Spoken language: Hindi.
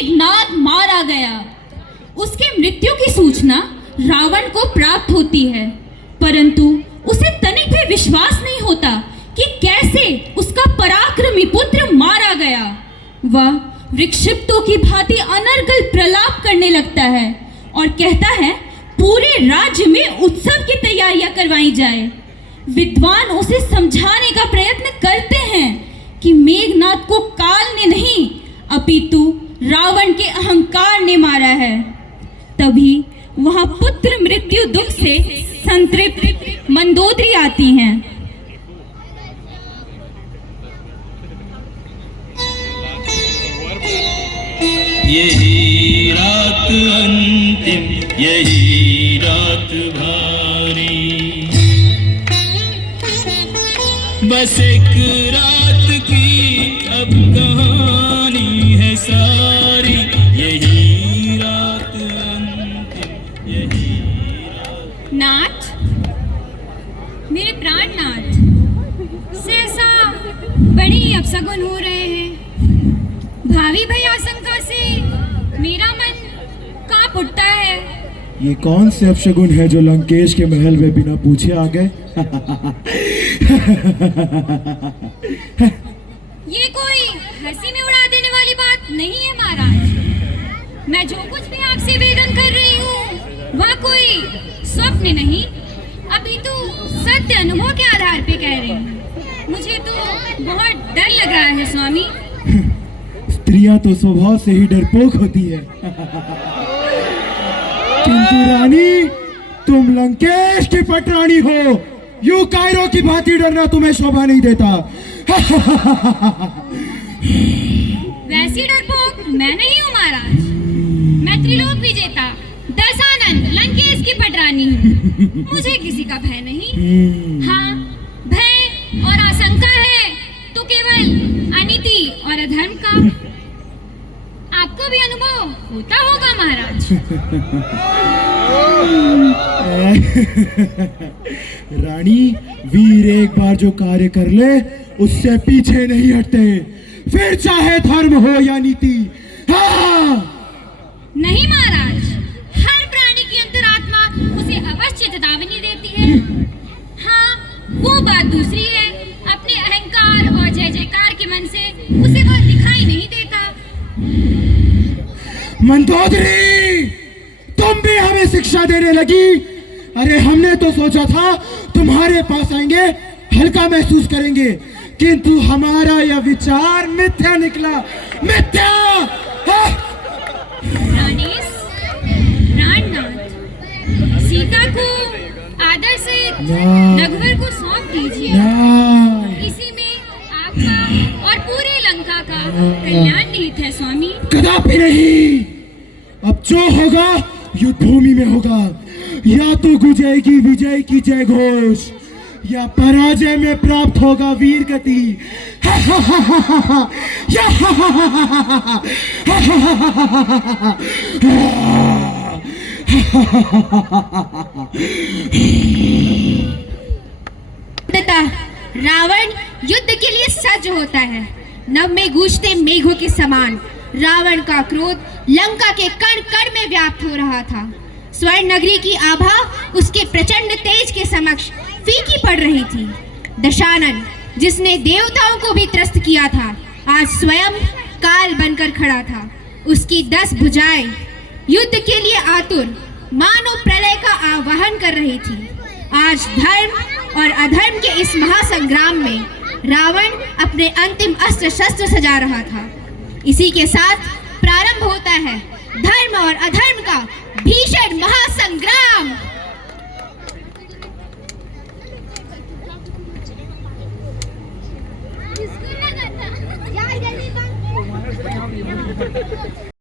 मेघनाद मारा गया। उसके मृत्यु की सूचना रावण को प्राप्त होती है, परंतु उसे तनिक भी विश्वास नहीं होता कि कैसे उसका पराक्रमी पुत्र मारा गया। वह विक्षिप्तों की भांति अनर्गल प्रलाप करने लगता है और कहता है पूरे राज्य में उत्सव की तैयारियां करवाई जाए। विद्वान उसे समझाने का प्रयत्न करते हैं कि मेघनाद को काल ने नहीं अपितु रावण के अहंकार ने मारा है। तभी वहां पुत्र मृत्यु दुख से संतृप्त मंदोदरी आती हैं। यही रात अंतिम, यही रात भारी, बस एक रात की अब कहानी है सारी। यही रात अंतिम, यही रात। नाथ, मेरे प्राणनाथ, सहसा बड़ी अपशगुन हो रहे हैं। भावी भई आशंका से मेरा मन कांप उठता है। ये कौन से अपशगुन है जो लंकेश के महल में बिना पूछे आ गए? ये कोई हंसी में उड़ा देने वाली बात नहीं है महाराज। मैं जो कुछ भी आपसे वेदन कर रही हूँ वह कोई स्वप्न नहीं, अभी तो सत्य अनुभव के आधार पे कह रही हूँ। मुझे तो बहुत डर लग रहा है स्वामी। स्त्रियां तो स्वभाव से ही डरपोक होती है। किंतु रानी, तुम लंकेश की पटरानी हो, यूं कायरों की भांति डरना तुम्हें शोभा नहीं देता। वैसी डरपोक मैं नहीं हूँ महाराज। मैं त्रिलोक विजेता दशानन लंकेश की पटरानी हूँ। मुझे किसी का भय नहीं। हाँ, भय और आशंका है तो केवल अनीति और अधर्म का। आपको भी अनुभव होता होगा महाराज। रानी, वीर एक बार जो कार्य कर ले उससे पीछे नहीं हटते, फिर चाहे धर्म हो या नीति। हाँ। नहीं महाराज, हर प्राणी की अंतरात्मा उसे अवश्य चेतावनी देती है। हाँ, वो बात दूसरी है, अपने अहंकार और जय जयकार के मन से उसे वह दिखाई नहीं देता। मंदोदरी, तुम भी हमें शिक्षा देने लगी। अरे हमने तो सोचा था तुम्हारे पास आएंगे, हल्का महसूस करेंगे, किंतु हमारा यह विचार मिथ्या निकला। मिथ्या। प्राणनाथ, सीता को आदर से रघुवर को सौंप दीजिए। इसी में आपका और पूरे लंका का कल्याण निहित है स्वामी। कदापि नहीं। अब जो होगा युद्ध भूमि में होगा। या तो गुजेगी विजय की जय घोष, या पराजय में प्राप्त होगा वीर गति। रावण युद्ध के लिए सज्ज होता है। नभ में गूंजते मेघों के समान रावण का क्रोध लंका के कण कण में व्याप्त हो रहा था। स्वर्ण नगरी की आभा उसके प्रचंड तेज के समक्ष फीकी पड़ रही थी। दशानन, जिसने देवताओं को भी त्रस्त किया था, आज स्वयं काल बनकर खड़ा था। उसकी 10 भुजाएं युद्ध के लिए आतुर मानो प्रलय का आवाहन कर रही थी। आज धर्म और अधर्म के इस महासंग्राम में रावण अपने अंतिम अस्त्र शस्त्र सजा रहा था। इसी के साथ प्रारंभ होता है धर्म और अधर्म का भीषण महासंग्राम।